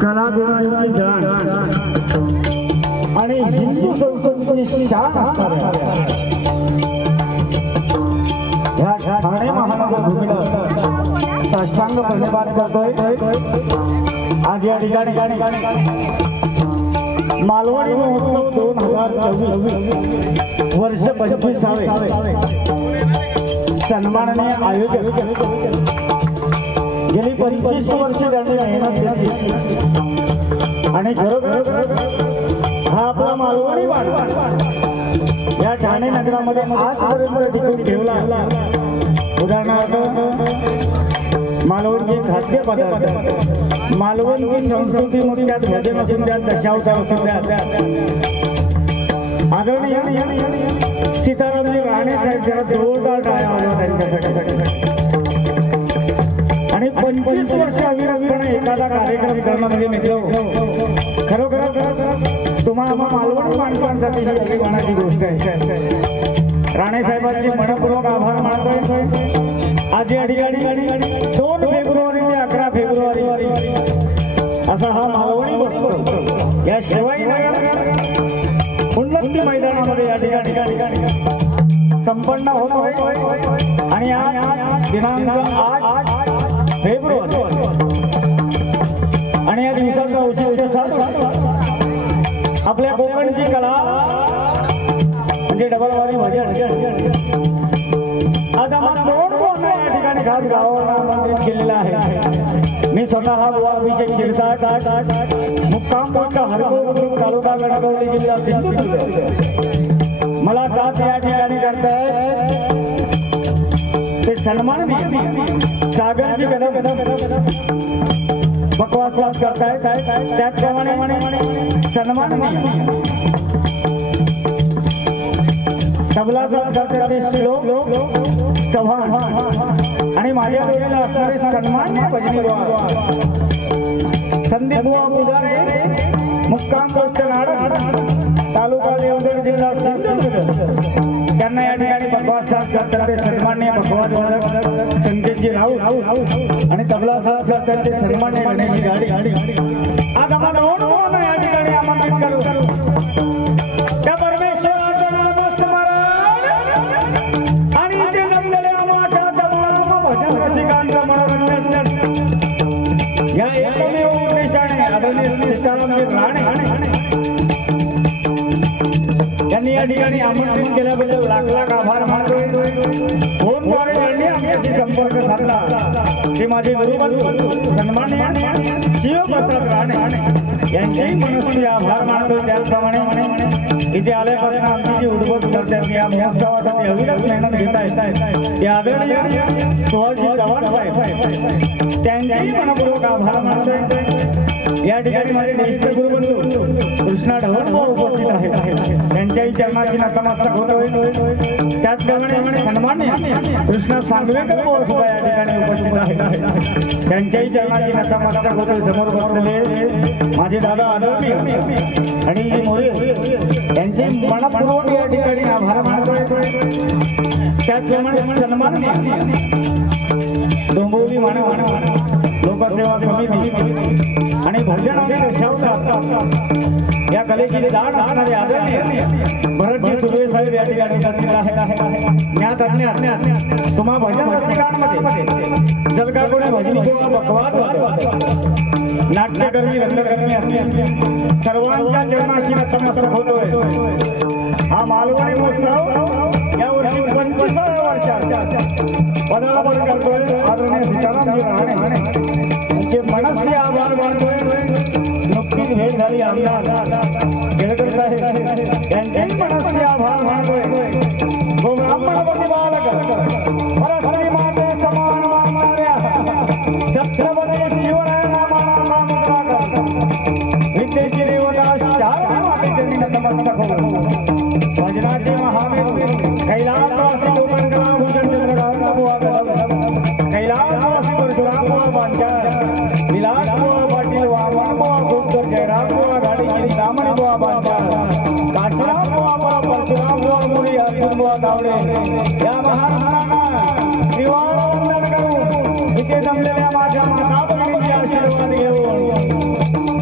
कलागुणांची जाण आणि हिंदू संस्कृतीची शान असणाऱ्या ह्या ठाणे महानगरभूमीला साष्टांग प्रणिपात करतोय। आज या ठिकाणी मालवणी महोत्सव 2024 वर्ष 25वे सन्माननीय आयोजक गेली 25 वर्ष त्यांनी मेहनत केली आणि खरोखर हा आपला मालवणी वाडा या ठाणे नगरामध्ये आजपर्यंत टिकून ठेवला। उदाहरणार्थ मालवणचे खाद्यपदार्थ, मालवणची संस्कृती मुख्यात भजन असून द्या, दशावतार असून द्या, आदरणीय सीतारामजी राणे साहेब जरा जोरदार टाळ्या वाजवा त्यांच्यासाठी। आणि 25 वर्ष अविरतपणे एखादा कार्यक्रम करणं म्हणजे मित्र खरोखर तुम्हाला मालवणी माणसांसाठी ही अभिमानाची गोष्ट आहे। राणे साहेबांचे मनपूर्वक आभार मानतोय। आज या ठिकाणी 2 फेब्रुवारी ते 11 फेब्रुवारी असा हा मालवणी महोत्सव या शिवाजीनगर उन्नती मैदानामध्ये या ठिकाणी संपन्न होतोय आणि आज दिनांक 8 फेब्रुवारी आणि या दिवसाचं औचित्य साधून आपल्या कोकणची कला म्हणजे डबलवारी भजन आज आम्हाला 2 या ठिकाणी खास गावाला आमंत्रित केलेला आहे। मी स्वतः अभिषेक शिरसाट मुक्काम पोस्ट हरकोळ तालुका गणगौली जिल्हा सिंधुदुर्ग मला साथ या ठिकाणी करतायत ते सन्मान सागरजी कदम बकवास करतायत त्याचप्रमाणे सन्मान तबला करते श्लोक चव्हाण आणि माझ्या जोडीला असणारे सन्मान्य भजनी बुवा संदीप बुवा पुजारे मुक्काम पोस्ट नाड तालुका देवगड जिल्हा सिंधुदुर्ग त्यांना या ठिकाणी बकवास करते सन्मान्य बकवास वादक संजयजी राऊत आणि तबला करते सन्मान्य गणेशजी गाडी आज आम्हाला या ठिकाणी आमंत्रित करू त्या परमेश्वराचं नाम स्मरण आणि ते नमलेले आम्हाच्या भजन रसिकांचं मनोरंजन या एकमेव उद्देशाने आदरणीय सीतारामजी राणे यांनी या ठिकाणी आमंत्रित केल्याबद्दल लाख आभार मानतोय। फोनद्वारे यांनी आमच्याशी संपर्क साधला ते माझे गुरुबंधू सन्माननीय शिवप्रसाद राणे यांचेही मनस्वी आभार मानतोय। त्याचप्रमाणे इथे आल्यापासून आमची जी उडबड करतात या महोत्सवासाठी अविरत मेहनत घेत आहेत ते आदरणीय सुहाजी चव्हाण साहेब त्यांचेही मनपूर्वक आभार मानतोय। या ठिकाणी माझे ज्येष्ठ गुरुबंधू कृष्णा ढवळकर उपस्थित आहेत त्यांच्याही चरणाची नतमस्तक होतोय। त्याचप्रमाणे सन्मान्य कृष्णा सांगवेकर सुद्धा या ठिकाणी उपस्थित आहेत त्यांच्याही चरणाची नतमस्तक होतोय। समोर बसलेले माझे दादा आदरणीय आणि मोरे यांचे मनपूर्वक या ठिकाणी आभार मानतोय। त्याचप्रमाणे सन्मान्य डोंबिवली मानव लोकसेवा समिती आणि भजन या कलेची दाण असणारे आदरणीय भरतजी सुर्वे साहेब या ठिकाणी उपस्थित आहेत। ज्ञात अज्ञात तुम्हा भजन रसिकांमध्ये जर का कोणी भजनी किंवा बकवास नाट्यकर्मी रंगकर्मी असतील सर्वांच्या चरणाची नतमस्तक होतोय। हा मालवणी महोत्सव या वर्षी 25व्या वर्षात पदार्पण करतोय। आदरणीय सीतारामजी राणे यांचे मनस्वी आभार मानतोय। नुकतीच भेट झाली आमदार केळकर साहेब यांचेही मनस्वी आभार मानतोय। गो ब्राह्मणपती बालक परस्त्री माते समान मानणाऱ्या छत्रपती शिवराय नामाना मुद्रा विद्येची देवता शारदा माते त्यांनी नतमस्तक होतो। भजनाचे महादेव कैलासवासी लोकांना भूषण चंद्रकांत बुवा कैलासवासी परशुराम बुवा बांचाळ विलास बुवा पाटील वामन बुवा गोपकर जयराम बुवा गाडीगिरी दामन बुवा बांचाळ काशीराम बुवा परशुराम बुवा मुली अर्जुन बुवा गावडे या महाराजांना निवारण करून इथे जमलेल्या माझ्या माता भगिनींचे आशीर्वाद घेऊन